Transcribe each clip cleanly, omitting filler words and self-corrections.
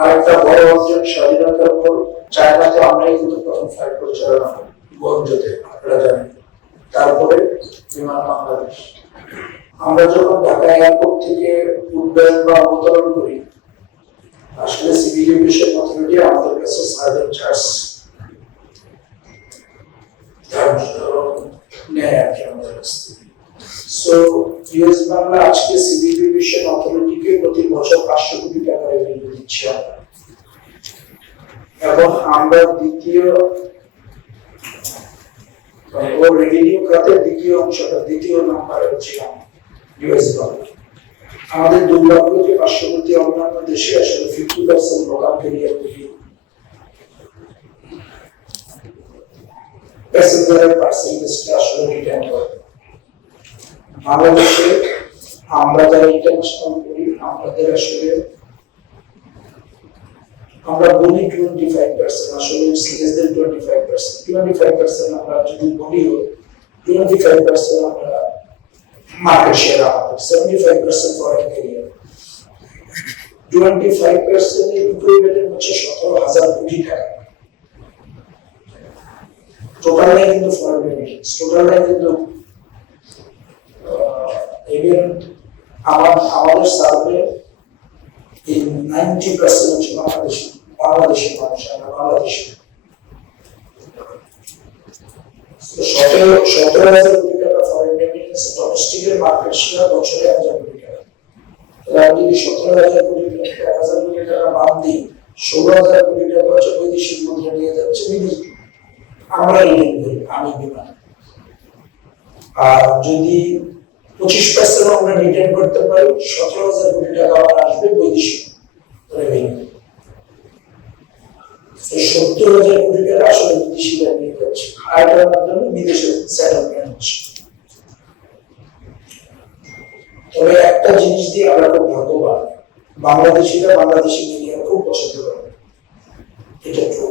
আরেকটা বড় অর্জন স্বাধীনতার পর চায়নাতে আমরাই কিন্তু প্রথম ফ্লাইট পরিচালনা করি গঞ্জতে, আপনারা জানেন। তারপরে বিমান বাংলাদেশ। আমরা যখন ঢাকা এয়ারপোর্ট থেকে উড্ডয়ন বা অবতরণ করি, আসলে সিভিল এভিয়েশন অথরিটি আমাদের কাছে সার্ভে চার্জ নেয় আর কি আমাদের কাছ থেকে। সো ইউএস বাংলা আজকে সিভিল এভিয়েশন অথরিটিকে প্রতি বছর 500 কোটি টাকা রেভিনিউ দিচ্ছে আমরা, এবং আমরা দ্বিতীয় ও রেভিনিউ খাতের দ্বিতীয় অংশটা, দ্বিতীয় নাম্বারে ছিলাম ইউএস বাংলা। আমাদের দুর্ভাগ্য যে পার্শ্ববর্তী অন্যান্য দেশে আসলে 50% লোকাল ক্যারিয়ার থেকে প্যাসেঞ্জারের পার্সেন্টেজটা আসলে রিটার্ন করে। বাংলাদেশে আমরা যারা ইন্টারন্যাশনাল করি, আমাদের আসলে আমরা বলি 25%, আসলে ইটস লেস দেন 25%। 25% আমরা যদি বলি 25% আমরা মার্কেট শেয়ার, আমাদের 75% ফরেন ক্যারিয়ার। 25% এর ইকুইভ্যালেন্ট হচ্ছে 17,000 কোটি টাকা। টোটাল নাই কিন্তু ফরেন রেমিটেন্স, টোটাল নাই কিন্তু ইভেন আমাদের সার্ভে 90% হচ্ছে বাংলাদেশের মানুষ, আমরা বাংলাদেশি। 17,000 কোটি টাকা ফরেন রেমিটেন্স, ডোমেস্টিকের মার্কেট শেয়ার বছরে 1,000 কোটি টাকা। তাহলে আমি যদি 17,000 কোটি টাকা 1,000 কোটি টাকা বাদ দিই, 16,000 কোটি টাকা হচ্ছে বৈদেশিক মুদ্রা নিয়ে যাচ্ছে বিদেশ, আমরা রিটেন করি, আমি বিমান। আর যদি 25% আমরা রিটেন করতে পারি, 17,000 কোটি টাকা আমার আসবে বৈদেশিক রেভিনিউ। 70,000 কোটি টাকা আসলে বিদেশিরা নিয়ে যাচ্ছে, আয়টার মাধ্যমে বিদেশে সেটেলমেন্ট হচ্ছে। তবে একটা জিনিস দিয়ে আমরা খুব ভাগ্যবান, বাংলাদেশিরা বাংলাদেশি মিডিয়া খুব পছন্দ করে, এটা ট্রু।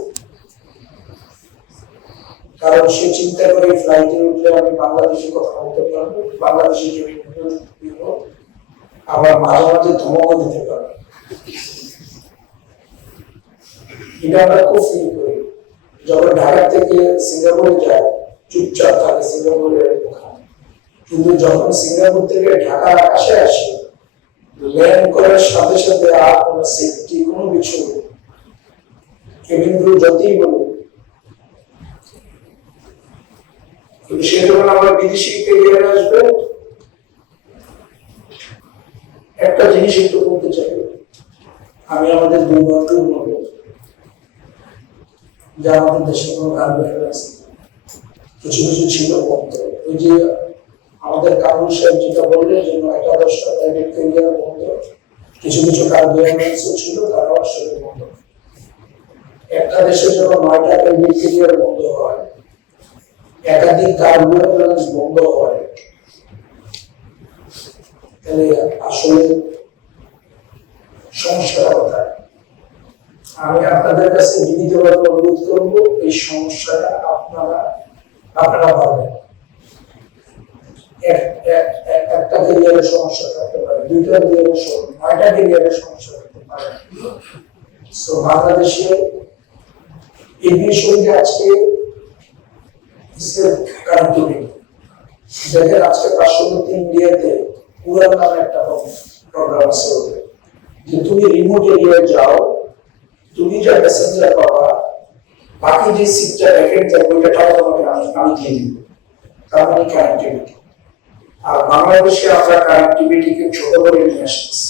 কারণ সে চিন্তা করে ফ্লাইটে উঠলে আমি বাংলাদেশি কথা বলতে পারবো, বাংলাদেশি দিব, আবার মাঝে মাঝে ধমকও দিতে পারবো। এটা আমরা খুব ফিল করি। যখন ঢাকা থেকে সিঙ্গাপুরে যায়, চুপচাপ থাকে সিঙ্গাপুরের ওখানে, কিন্তু যখন সিঙ্গাপুর থেকে ঢাকা আকাশে আসে, ল্যান্ড করার সাথে সাথে আর কোনো সেফটি কোনো কিছু কেবিন ক্রু যতই বলুন, কিন্তু সে যখন আমার বিদেশি ক্যারিয়ারে আসবে, একটা জিনিস একটু বলতে চাই, আমি আমাদের দুর্ভাগ্য বলবো যে আমাদের দেশে কোনো কার্বন আছে, কিছু কিছু ছিল বন্ধ। ওই যে আমাদের কাবুল সাহেব যেটা বললেন যে 9টা-10টা প্রাইভেট ক্যারিয়ার বন্ধ, কিছু কিছু কার্বনও ছিল, তারাও আসলে বন্ধ। একটা দেশে যখন 9টা প্রাইভেট ক্যারিয়ার বন্ধ হয়, একাধিক কার্বন বন্ধ হয়, তাহলে আসলে সমস্যাটা কোথায়? আমি আপনাদের কাছে বিনীতভাবে অনুরোধ করব, এই সমস্যাটা আপনারা পাবেন। একটা ক্যারিয়ারের সমস্যা থাকতে পারে, 2টা ক্যারিয়ারের, 9টা ক্যারিয়ারের সমস্যা থাকতে পারে। সো বাংলাদেশে এভিয়েশনকে আজকে দেখেন, আজকে পার্শ্ববর্তী ইন্ডিয়াতে উড়ান নামে একটা প্রোগ্রাম আছে, যে তুমি রিমোট এরিয়ায় যাও, তুমি যা প্যাসেঞ্জার পাবা, বাকি যে সিটটা ভ্যাকেন্ট থাকবে ওইটাও তোমাকে আমি দিয়ে দিব। তার মানে কানেক্টিভিটি। আর বাংলাদেশে আমরা কানেক্টিভিটিকে ছোট করে নিয়ে আসছি।